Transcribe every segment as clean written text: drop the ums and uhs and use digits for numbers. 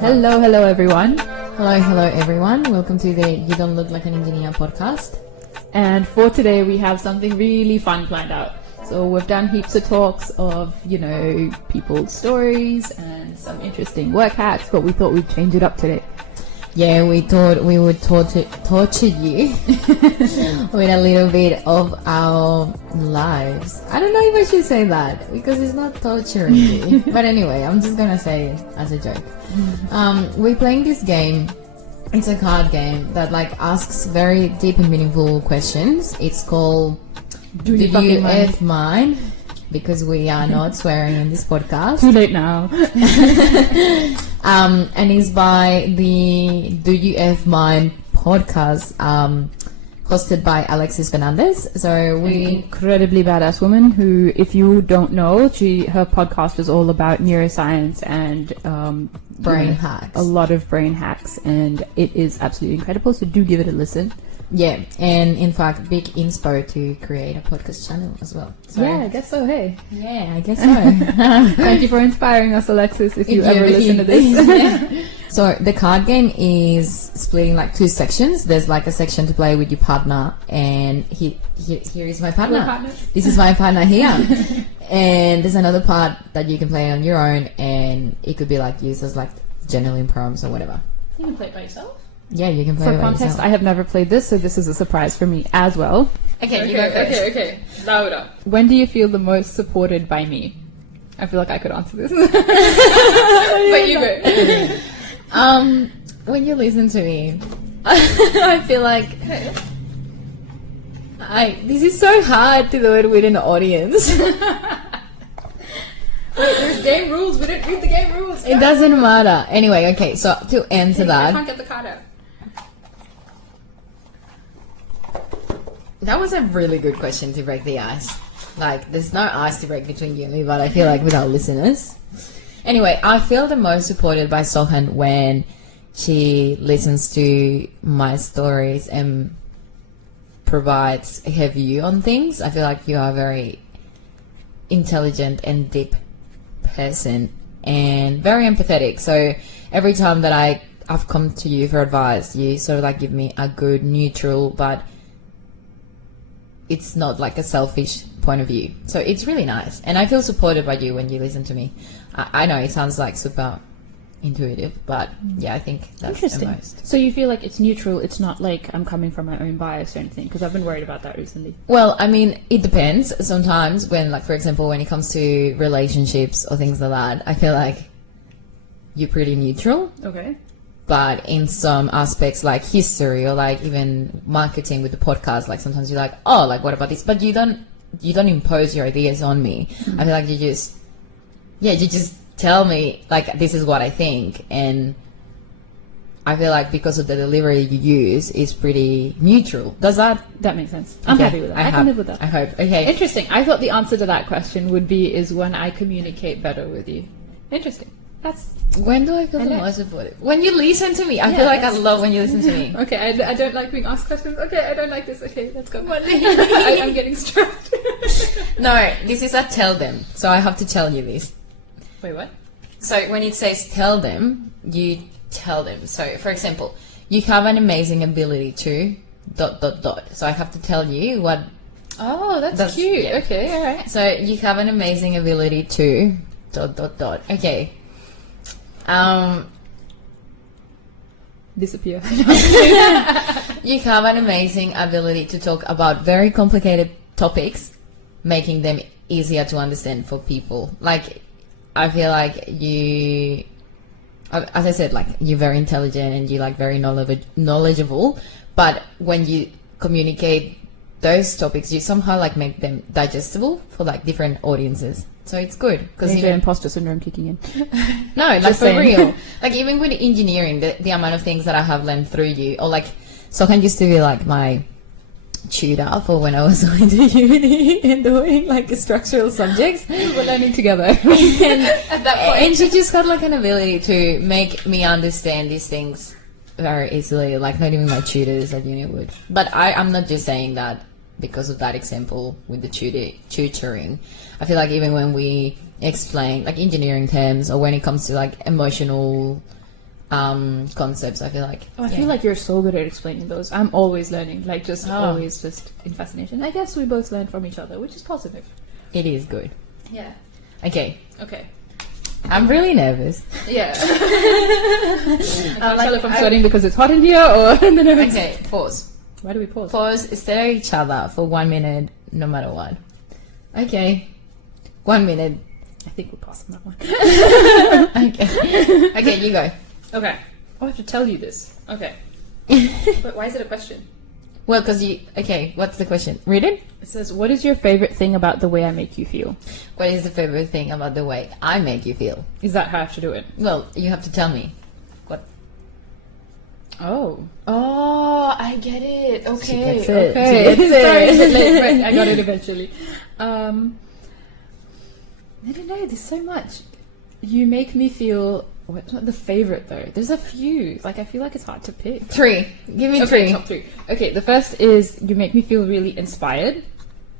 Hello everyone. Hello everyone. Welcome to the You Don't Look Like an Engineer podcast. And for today we have something really fun planned out. So we've done heaps of talks of, people's stories and some interesting work hacks, but we thought we'd change it up today. Yeah, we thought we would torture you with a little bit of our lives. I don't know if I should say that because it's not torturing you. But anyway, I'm just going to say it as a joke. We're playing this game. It's a card game that asks very deep and meaningful questions. It's called Do You F Mine? Because we are not swearing in this podcast. Too late now. And it's by the Do You F Mine podcast, hosted by Alexis Fernandez. So we incredibly badass woman who, if you don't know, her podcast is all about neuroscience and brain hacks. A lot of brain hacks, and it is absolutely incredible. So do give it a listen. Yeah, and in fact, big inspo to create a podcast channel as well. So, yeah, I guess so. Hey. Yeah, I guess so. Thank you for inspiring us, Alexis, if you ever listen to this. Yeah. So the card game is split in two sections. There's a section to play with your partner, and here is my partner. This is my partner here. And there's another part that you can play on your own, and it could be used as journaling prompts or whatever. You can play it by yourself. Yeah, you can play it by yourself. For context, I have never played this, so this is a surprise for me as well. Okay, you go first. Okay. Louder. When do you feel the most supported by me? I feel like I could answer this. But you go. When you listen to me, I feel like this is so hard to do it with an audience. Wait, there's game rules. We didn't read the game rules. It doesn't matter. Anyway, okay, so to answer that. I can't get the card out. That was a really good question to break the ice. There's no ice to break between you and me, but I feel with our listeners. Anyway, I feel the most supported by Sohan when she listens to my stories and provides her view on things. I feel you are a very intelligent and deep person and very empathetic. So every time that I've come to you for advice, you sort of give me a good neutral, but it's not a selfish point of view. So it's really nice, and I feel supported by you when you listen to me. I know it sounds super intuitive, but yeah, I think that's the most. So you feel it's neutral, it's not I'm coming from my own bias or anything, because I've been worried about that recently. Well, I mean, it depends. Sometimes when for example, when it comes to relationships or things like that, I feel you're pretty neutral. Okay. But in some aspects history or even marketing with the podcast, sometimes you're what about this? But you don't impose your ideas on me. Mm-hmm. I feel you just tell me this is what I think, and I feel because of the delivery you use is pretty neutral. Does that make sense? I'm happy with that. I can live with that. I hope. Okay. Interesting. I thought the answer to that question would be is when I communicate better with you. Interesting. When do I feel the most supported? When you listen to me. I feel I love when you listen to me. Okay, I don't like being asked questions. Okay, I don't like this. Okay, let's go. I'm getting stressed. No, this is a tell them. So I have to tell you this. Wait, what? So when it says tell them, you tell them. So for example, you have an amazing ability to ... So I have to tell you what... Oh, that's cute. Yeah. Okay, all right. So you have an amazing ability to ... Okay. Disappear. You have an amazing ability to talk about very complicated topics, making them easier to understand for people. I feel you, as I said, you're very intelligent and you very knowledgeable, but when you communicate those topics, you somehow make them digestible for different audiences. So it's good because even imposter syndrome kicking in. No, for real. Even with engineering, the amount of things that I have learned through you, or Sohan used to be my tutor for when I was going to uni and doing structural subjects. We're learning together. At that point. And she just got an ability to make me understand these things very easily, not even my tutors at uni would. But I'm not just saying that because of that example with the tutoring. I feel even when we explain engineering terms or when it comes to emotional concepts. I feel like. Oh, I feel like you're so good at explaining those. I'm always learning, like always just in fascination. I guess we both learn from each other, which is positive. It is good. Yeah. Okay. Okay. I'm really nervous. Yeah. I can't tell if I'm sweating because it's hot in here or the nerves. Okay, pause. Why do we pause? Pause, stare at each other for 1 minute, no matter what. Okay. 1 minute. I think we'll pass on that one. Okay. Okay, you go. Okay. Oh, I have to tell you this. Okay. But why is it a question? Well, because you... Okay, what's the question? Read it. It says, what is your favorite thing about the way I make you feel? What is the favorite thing about the way I make you feel? Is that how I have to do it? Well, you have to tell me. What? Oh. Oh, I get it. Okay. She gets it. Okay. She gets it. Sorry, it's late, but I got it eventually. I don't know, there's so much. You make me feel... What's not the favorite though? There's a few. Like I feel like it's hard to pick. 3. Give me Okay, 3. top 3. Okay, the first is you make me feel really inspired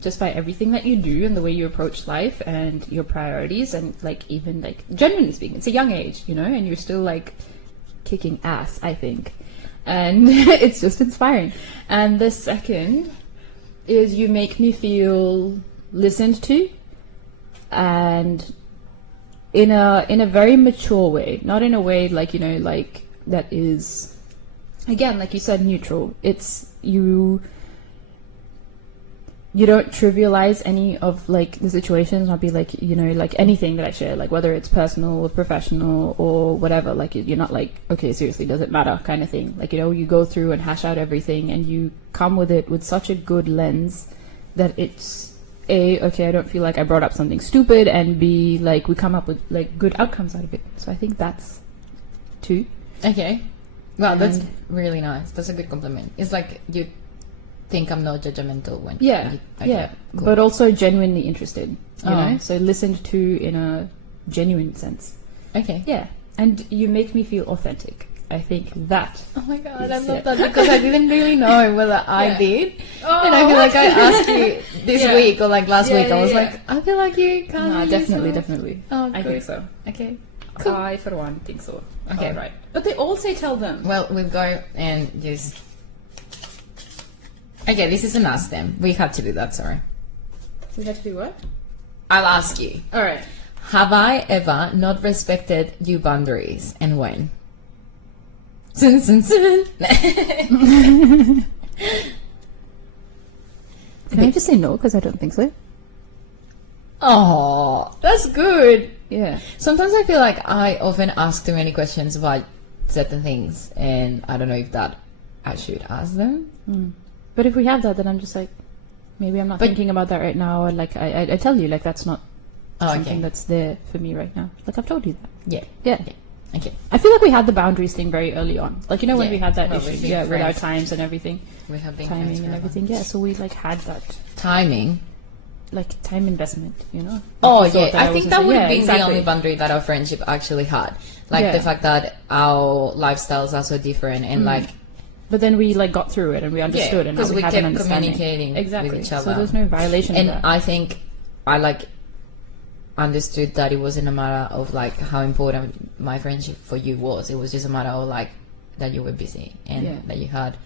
just by everything that you do and the way you approach life and your priorities and like even like genuinely speaking, it's a young age, you know, and you're still like kicking ass, I think. And it's just inspiring. And the second is you make me feel listened to and in a very mature way, not in a way like, you know, like that is, again, like you said, neutral. It's you don't trivialize any of like the situations, not be like, you know, like anything that I share, like whether it's personal or professional or whatever, like you're not like, okay, seriously, does it matter kind of thing. Like, you know, you go through and hash out everything and you come with it with such a good lens that it's A, okay, I don't feel like I brought up something stupid, and B, like we come up with like good outcomes out of it. So I think that's 2. Okay. Wow, that's And- really nice. That's a good compliment. It's like you think I'm not judgmental when... Yeah, Okay, yeah, cool. but also genuinely interested, you Oh. know? So listened to in a genuine sense. Okay. Yeah, and you make me feel authentic. I think that. Oh my god, Is I love it. that because I didn't really know whether I Yeah. did. Oh, And I feel like I asked you this Yeah. week or like last Yeah, week. I yeah, was yeah. like, I feel like you can't. No, really definitely, say. definitely. Oh, I cool. think so. Okay. Cool. I, for one, think so. Okay. Right. But they all say tell them. Well, we'll go and just. Okay, this is an ask them. We had to do that. Sorry. We have to do what? I'll ask you. All right. Have I ever not respected your boundaries, and when? Sun, sun, sun. Can I just say no? Because I don't think so. Oh, that's good. Yeah. Sometimes I feel like I often ask too many questions about certain things, and I don't know if that I should ask them. But if we have that, then I'm just like, maybe I'm not But- thinking about that right now. Or like, I tell you, like, that's not Oh, something okay. that's there for me right now. Like, I've told you that. Yeah. Yeah. Okay. Okay. I feel like we had the boundaries thing very early on. Like, you know, when Yeah. we had that Well, issue, we've been yeah, with our friends. times and everything, We have been timing friends and forever. everything. Yeah, so we like had that, Timing. like, time investment, you know? Oh We thought yeah, that I think wasn't that so- would yeah, have been exactly. the only boundary that our friendship actually had. Like Yeah. the fact that our lifestyles are so different, and like But then we like got through it and we understood, and now because we, we have an kept understanding. communicating Exactly. with each So other. there's no violation And of that. I think I like understood that it wasn't a matter of like how important my friendship for you was. It was just a matter of like that you were busy and Yeah. that you had.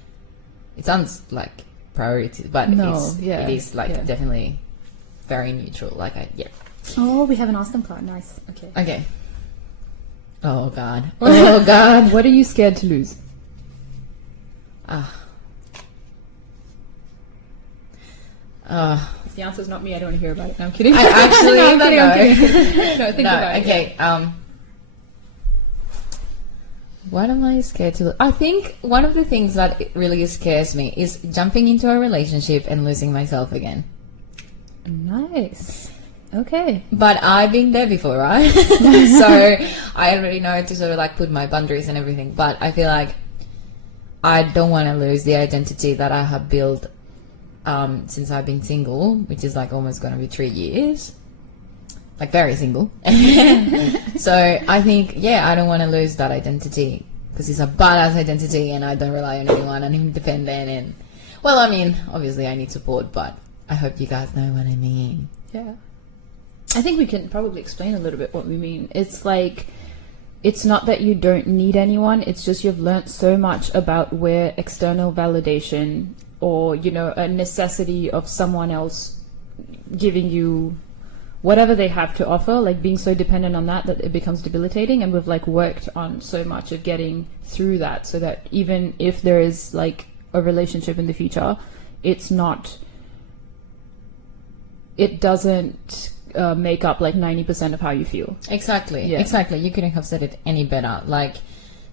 It sounds like priorities, but No, it's, yeah, it is like yeah. definitely very neutral. Like yeah. Oh, we have an Austin part. Nice. Okay. Okay. Oh god. Oh God, what are you scared to lose? Ah. If the answer's not me, I don't want to hear about it. No, I'm kidding. I actually no, I'm don't kidding, I'm know. kidding. No, think No, about it. okay. What am I scared to? I think one of the things that it really scares me is jumping into a relationship and losing myself again. Nice. Okay. But I've been there before, right? So I already know to sort of like put my boundaries and everything. But I feel like I don't want to lose the identity that I have built since I've been single, which is like almost going to be 3 years. Like very single. So I think, yeah, I don't want to lose that identity because it's a badass identity and I don't rely on anyone and I'm independent and, well, I mean, obviously I need support, but I hope you guys know what I mean. Yeah. I think we can probably explain a little bit what we mean. It's like it's not that you don't need anyone, it's just you've learnt so much about where external validation or, you know, a necessity of someone else giving you whatever they have to offer, like being so dependent on that it becomes debilitating. And we've like worked on so much of getting through that, so that even if there is like a relationship in the future, it doesn't make up like 90% of how you feel. Exactly. Exactly. You couldn't have said it any better. Like,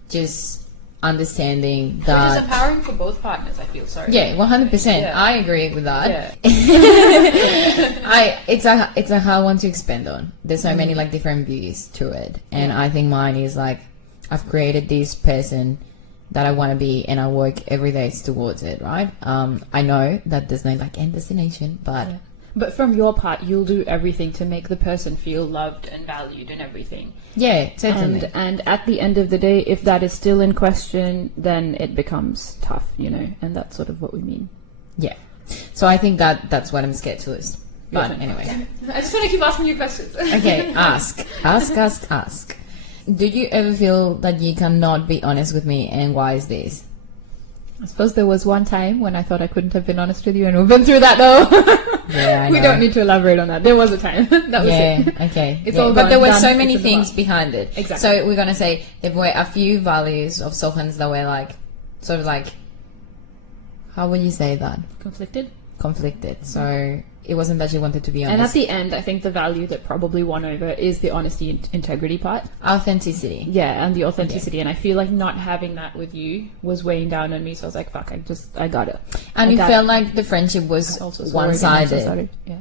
just understanding that it's empowering for both partners, I feel. Sorry. Yeah, 100%. I agree with that. It's a hard one to expand on. There's so many like different views to it, and I think mine is like, I've created this person that I want to be, and I work every day towards it, right? I know that there's no like end destination, but from your part, you'll do everything to make the person feel loved and valued and everything. Yeah, certainly. And at the end of the day, if that is still in question, then it becomes tough, you know, and that's sort of what we mean. Yeah. So I think that's what I'm scared to lose. But anyway. I just want to keep asking you questions. Okay, ask. Do you ever feel that you cannot be honest with me, and why is this? I suppose there was one time when I thought I couldn't have been honest with you, and we've been through that though. Yeah, I know. We don't need to elaborate on that. There was a time. That was it. Okay. It's all but there were done. so many things behind it. Exactly. So we're gonna say there were a few values of Sohan's that were like, sort of like, how would you say that? Conflicted. So it wasn't that you wanted to be honest. And at the end, I think the value that probably won over is the honesty and integrity part. Authenticity. Yeah, and the authenticity. And I feel like not having that with you was weighing down on me. So I was like, fuck, I got it. And it felt like the friendship was one-sided. Yeah.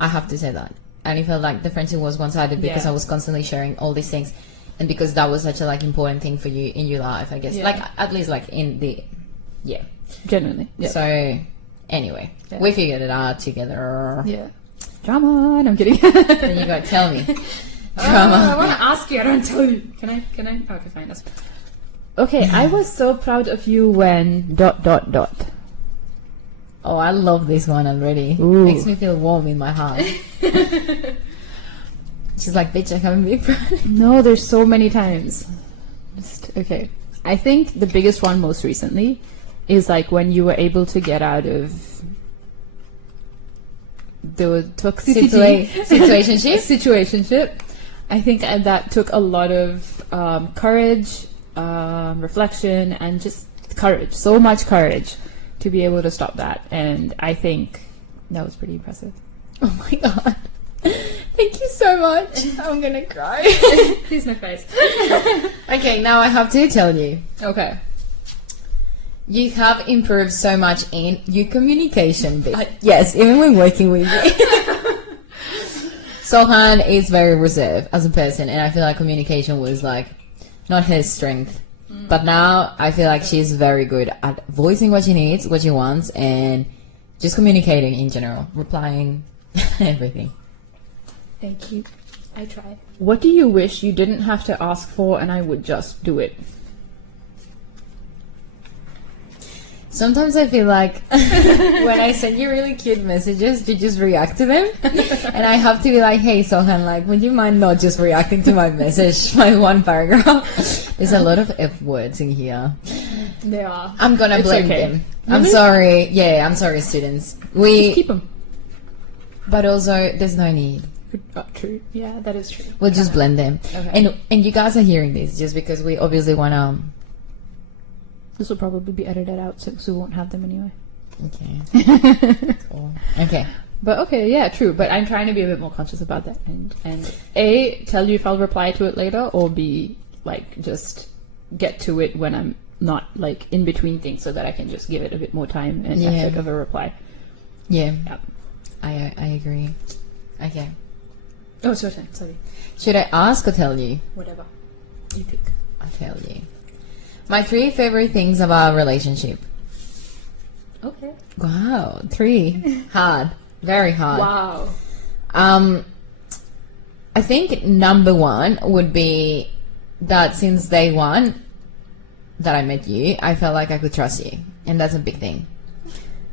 I have to say that. And it felt like the friendship was one-sided because I was constantly sharing all these things. And because that was such a like important thing for you in your life, I guess. Yeah. Like, at least like in the... Yeah. Genuinely. Yeah. So... Anyway, we figured it out together. Yeah. Drama. And I'm kidding. Then you go, tell me. Drama. I want to ask you. I don't tell you. Can I? Okay, fine. That's... Okay, I was so proud of you when... Oh, I love this one already. Ooh. Makes me feel warm in my heart. She's like, bitch, I haven't been proud. No, there's so many times. Okay. I think the biggest one most recently is like when you were able to get out of the situationship. I think that took a lot of courage, reflection, and just courage. So much courage to be able to stop that. And I think that was pretty impressive. Oh my god. Thank you so much. I'm gonna cry. Please no face. Okay, now I have to tell you. Okay. You have improved so much in your communication. Yes, even when working with me. Sohan is very reserved as a person, and I feel like communication was like not his strength. But now I feel like she's very good at voicing what she needs, what she wants, and just communicating in general, replying, everything. Thank you. I try. What do you wish you didn't have to ask for and I would just do it? Sometimes I feel like when I send you really cute messages, you just react to them. And I have to be like, hey, Sohan, like, would you mind not just reacting to my message, my one paragraph? There's a lot of F words in here. There are. I'm going to blame them. Really? I'm sorry. Yeah, I'm sorry, students. Just keep them. But also, there's no need. True. Yeah, that is true. We'll just blend them. Okay. And you guys are hearing this just because we obviously want to... This will probably be edited out, so we won't have them anyway. Okay. Cool. Okay. But okay, yeah, true. But I'm trying to be a bit more conscious about that, and A, tell you if I'll reply to it later, or B, like just get to it when I'm not like in between things, so that I can just give it a bit more time and effort of a reply. Yeah. Yep. I agree. Okay. Oh, it's your turn. Sorry. Should I ask or tell you? Whatever. You pick. I'll tell you. My 3 favorite things of our relationship. Okay. Wow, 3. Hard. Very hard. Wow. I think number 1 would be that since day 1 that I met you, I felt like I could trust you. And that's a big thing.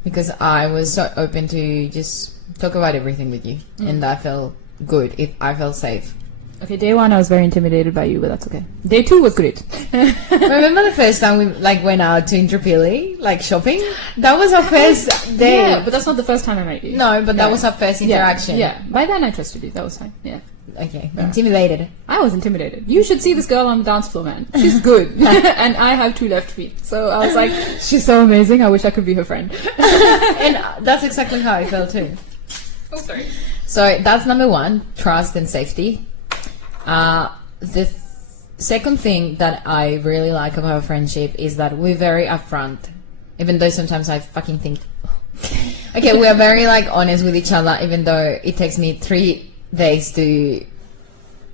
Because I was so open to just talk about everything with you. And I felt good. I felt safe. Okay, day 1 I was very intimidated by you, but that's okay. Day 2 was great. Remember the first time we like went out to Intrapilli, like shopping? That was our first day. Yeah, but that's not the first time I met you. No, but that was our first interaction. Yeah, by then I trusted you. That was fine. Yeah. Okay, intimidated. I was intimidated. You should see this girl on the dance floor, man. She's good. And I have 2 left feet. So I was like, she's so amazing. I wish I could be her friend. And that's exactly how I felt too. Oh, sorry. So that's number 1, trust and safety. The second thing that I really like about our friendship is that we're very upfront, even though sometimes I fucking think, okay, we are very like honest with each other, even though it takes me 3 days to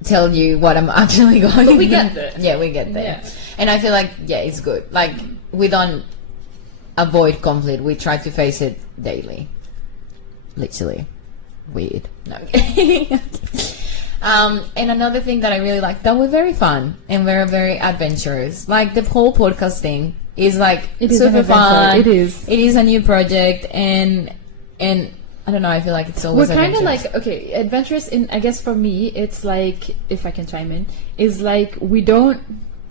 tell you what I'm actually going. But we get there. Yeah, we get there. Yeah. And I feel like, yeah, it's good. Like, we don't avoid conflict. We try to face it daily. Literally. Weird. No. And another thing that I really like, that we're very fun and we're very adventurous. Like, the whole podcast thing is like super fun. It is. It is a new project, and I don't know, I feel like it's always We're kind of adventurous. like, okay, adventurous in, I guess for me, it's like, if I can chime in, is like we don't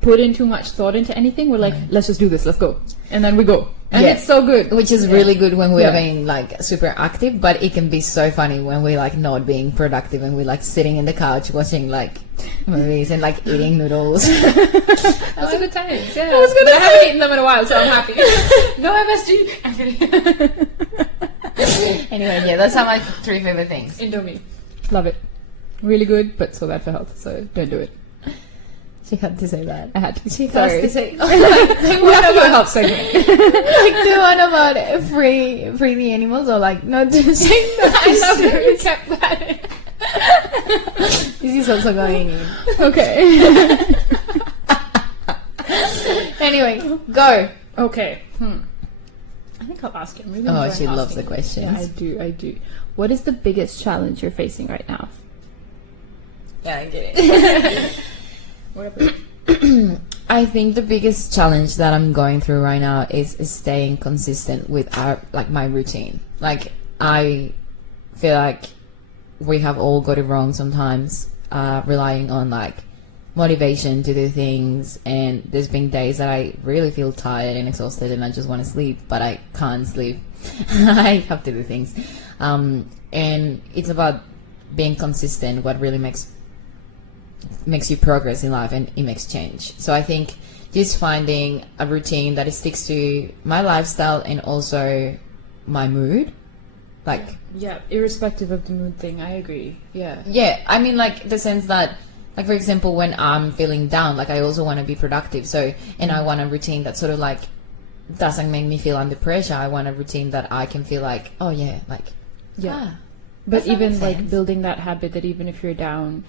put in too much thought into anything. We're like, let's just do this, let's go. And then we go. And it's so good. Which is really good when we are being like super active, but it can be so funny when we're like not being productive and we're like sitting in the couch watching like movies and like eating noodles. That was a good time. Yeah. I was gonna But I haven't eaten them in a while, so I'm happy. No MSG. I'm kidding. Anyway, yeah, that's are my 3 favorite things. Indomie. Love it. Really good, but so bad for health, so don't do it. She had to say that. I had to. She Sorry. has to say. We have to do a health segment. Like the one about free the animals, or like not to say that. I love that you kept that. This is also going in. Okay. Anyway, go. Okay. I think I'll ask him. Really Oh, enjoying she loves asking the him. questions. Yeah, I do. What is the biggest challenge you're facing right now? Yeah, I get it. I think the biggest challenge that I'm going through right now is staying consistent with my routine. Like, I feel like we have all got it wrong sometimes, relying on like motivation to do things, and there's been days that I really feel tired and exhausted and I just want to sleep, but I can't sleep. I have to do things, and it's about being consistent. What really makes you progress in life, and it makes change. So I think just finding a routine that sticks to my lifestyle and also my mood, like Yeah, irrespective of the mood thing, I agree. Yeah. yeah, I mean, like the sense that, like, for example, when I'm feeling down, like I also want to be productive, so, and I want a routine that sort of like doesn't make me feel under pressure. I want a routine that I can feel like, oh yeah, like Yeah. But Does that even make like sense? building that habit that even if you're down,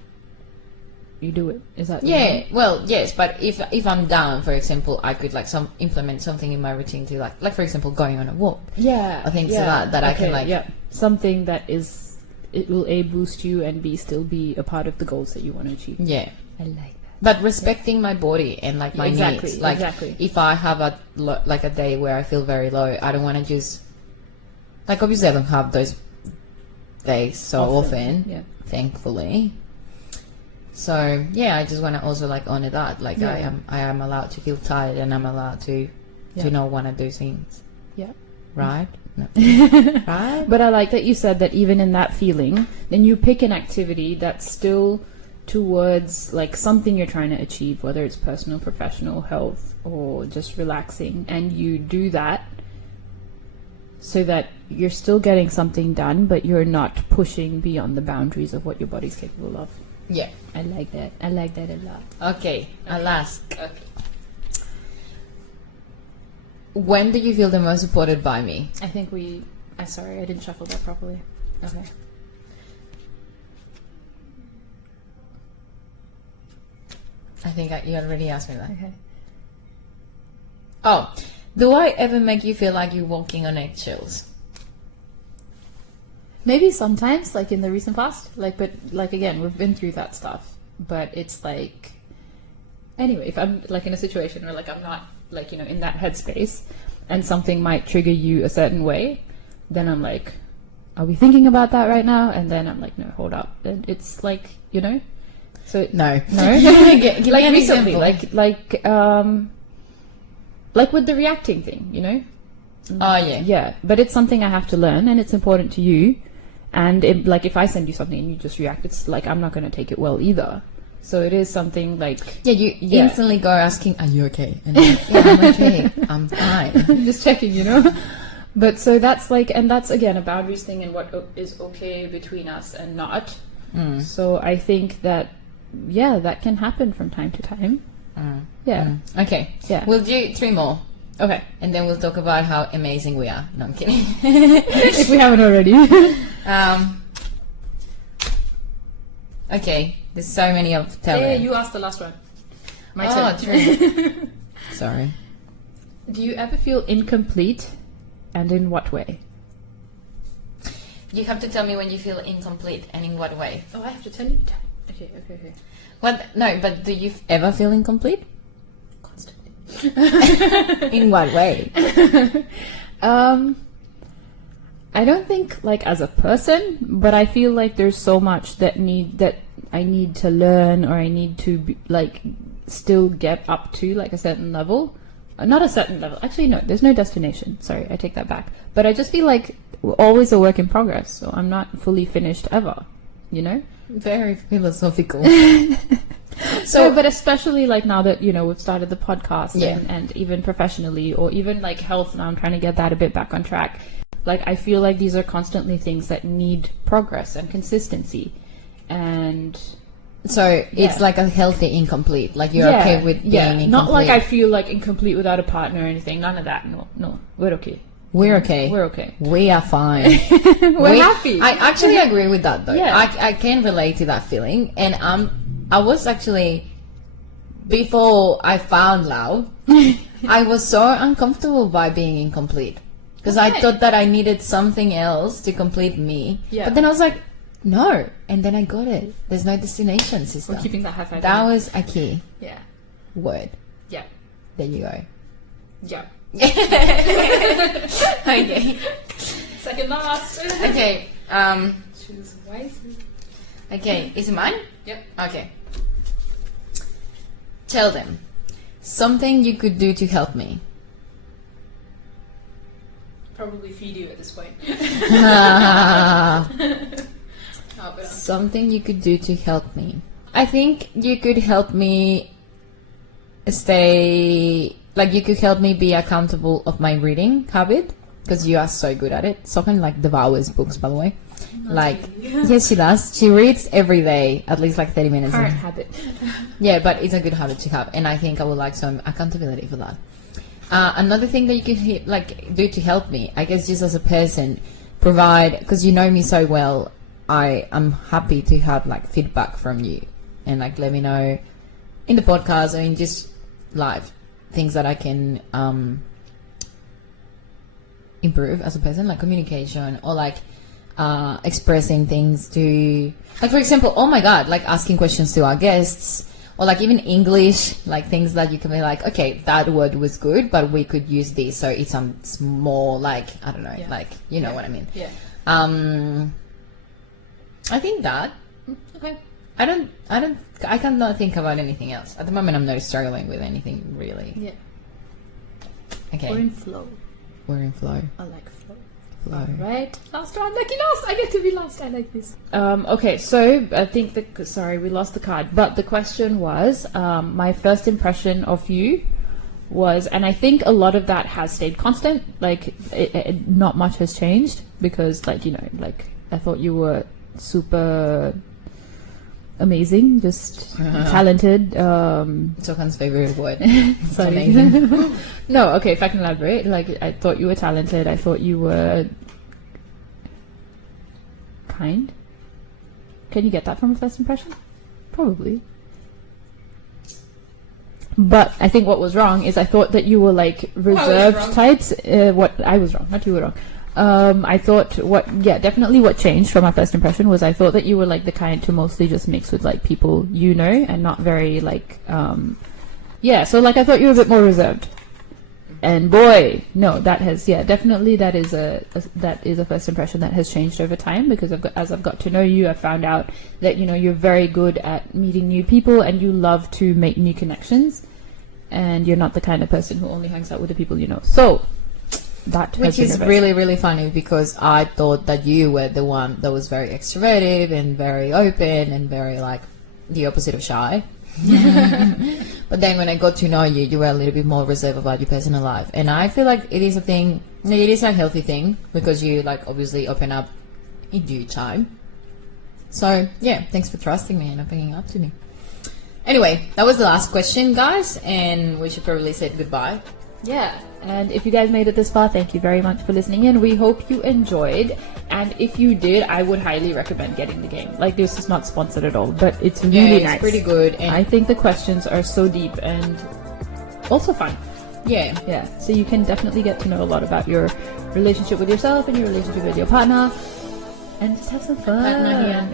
you do it. Is that yeah, well, yes, but if I'm down, for example, I could like implement something in my routine to like for example, going on a walk. Yeah. I think so that I can like something that is, it will A, boost you, and B, still be a part of the goals that you want to achieve. yeah. I like that. But respecting my body and like my Exactly, needs. Like exactly. if I have a day where I feel very low, I don't want to just like, obviously I don't have those days so often. Yeah. Thankfully. So yeah, I just want to also like honor that. Like Yeah. I am allowed to feel tired, and I'm allowed to not want to do things. Yeah. Right? No. Right? But I like that you said that even in that feeling, then you pick an activity that's still towards like something you're trying to achieve, whether it's personal, professional, health, or just relaxing, and you do that so that you're still getting something done, but you're not pushing beyond the boundaries of what your body's capable of. Yeah. I like that. I like that a lot. Okay. I'll ask. Okay. When do you feel the most supported by me? I think sorry, I didn't shuffle that properly. Okay. I think you already asked me that. Okay. Oh, do I ever make you feel like you're walking on eggshells? Maybe sometimes, like in the recent past, but again, we've been through that stuff. But it's like, anyway, if I'm like in a situation where like I'm not like, in that headspace, and something might trigger you a certain way, then I'm like, are we thinking about that right now? And then I'm like, no, hold up. And it's like, So No. no, Give me like an recently, example. like with the reacting thing, you know. Oh, yeah. Yeah, but it's something I have to learn, and it's important to you. And like if I send you something and you just react, it's like I'm not going to take it well either. So it is something like Yeah, you instantly go asking, "Are you okay?" And I'm like, yeah, I'm okay. I'm fine. just checking, you know. But so that's like, and that's again a boundaries thing and what is okay between us and not. So I think that that can happen from time to time. Yeah. Okay. Yeah. We'll do 3 more. Okay. And then we'll talk about how amazing we are. No, I'm kidding. If we haven't already. Okay. There's so many of tell Hey, them. you asked the last one. My Oh, turn. true. Sorry. Do you ever feel incomplete, and in what way? You have to tell me when you feel incomplete and in what way. Oh, I have to tell you. Okay. What? No, but do you ever feel incomplete? Constantly. In what way? I don't think like as a person, but I feel like there's so much that I need to learn, or I need to be, like still get up to like a certain level. Not a certain level. Actually, no. There's no destination. Sorry, I take that back. But I just feel like we're always a work in progress. So I'm not fully finished ever. You know. Very philosophical. So, but especially like now that, you know, we've started the podcast Yeah. and even professionally, or even like health now, I'm trying to get that a bit back on track. Like, I feel like these are constantly things that need progress and consistency. And So it's like a healthy incomplete. Like you're okay with being incomplete. Not like I feel like incomplete without a partner or anything. None of that. No, we're okay. We're okay. We're okay. We are fine. We're happy. I actually agree with that though. Yeah. I can relate to that feeling. And I was actually, before I found Lau, I was so uncomfortable by being incomplete. Because I thought that I needed something else to complete me. Yeah. But then I was like, no. And then I got it. There's no destination, sister. We're keeping that high five. That was a key Yeah. word. Yeah. There you go. Yeah. Okay. Second last. Okay. Choose wisely. Okay. Is it mine? Yep. Okay. Tell them something you could do to help me. Probably feed you at this point. Something you could do to help me. I think you could help me stay, like you could help me be accountable of my reading habit, because you are so good at it. Sohan like devours books, by the way. Like, yes, she does. She reads every day, at least like 30 minutes. Current habit. Yeah, but it's a good habit to have, and I think I would like some accountability for that. Another thing that you could like do to help me, I guess, just as a person, provide, because you know me so well. I am happy to have like feedback from you, and like let me know in the podcast or in just live things that I can improve as a person, like communication or like expressing things to, like for example, oh my god, like asking questions to our guests, or like even English, like things that you can be like, okay, that word was good, but we could use this, so it sounds more like, I don't know, like you know what I mean. Yeah. I think that. Okay. I cannot think about anything else at the moment. I'm not struggling with anything really. Yeah. Okay. We're in flow. We're in flow. I like flow. Flow. Right. Last one. Lucky last. I get to be last. I like this. Okay. So I think sorry, we lost the card. But the question was, my first impression of you was, and I think a lot of that has stayed constant. Like, not much has changed, because, like, you know, like I thought you were super amazing, just talented. Sohan's favorite word. Sorry. Amazing. No, okay, if I can elaborate, like I thought you were talented. I thought you were kind. Can you get that from a first impression? Probably. But I think what was wrong is I thought that you were like reserved types. What I was wrong, not you were wrong. I thought definitely what changed from my first impression was I thought that you were like the kind to mostly just mix with like people you know, and not very like, so like I thought you were a bit more reserved. And boy, no, that has, definitely that is a first impression that has changed over time, because as I've got to know you, I've found out that, you're very good at meeting new people and you love to make new connections, and you're not the kind of person who only hangs out with the people you know. So that which is really, really funny, because I thought that you were the one that was very extroverted and very open and very like the opposite of shy. But then when I got to know you, you were a little bit more reserved about your personal life, and I feel like it is a healthy thing, because you like obviously open up in due time. So yeah, thanks for trusting me and opening up to me. Anyway, that was the last question, guys, and we should probably say goodbye. Yeah, and if you guys made it this far, thank you very much for listening in. We hope you enjoyed, and if you did, I would highly recommend getting the game. Like, this is not sponsored at all, but it's really nice. It's pretty good, and I think the questions are so deep and also fun. Yeah. So you can definitely get to know a lot about your relationship with yourself and your relationship with your partner, and just have some fun.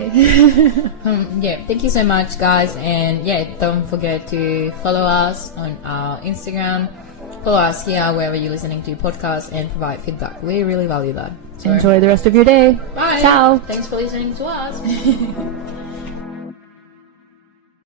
Thank you so much, guys, and don't forget to follow us on our Instagram. Follow us here wherever you're listening to podcasts, and provide feedback. We really value that. So enjoy the rest of your day. Bye. Ciao. Thanks for listening to us.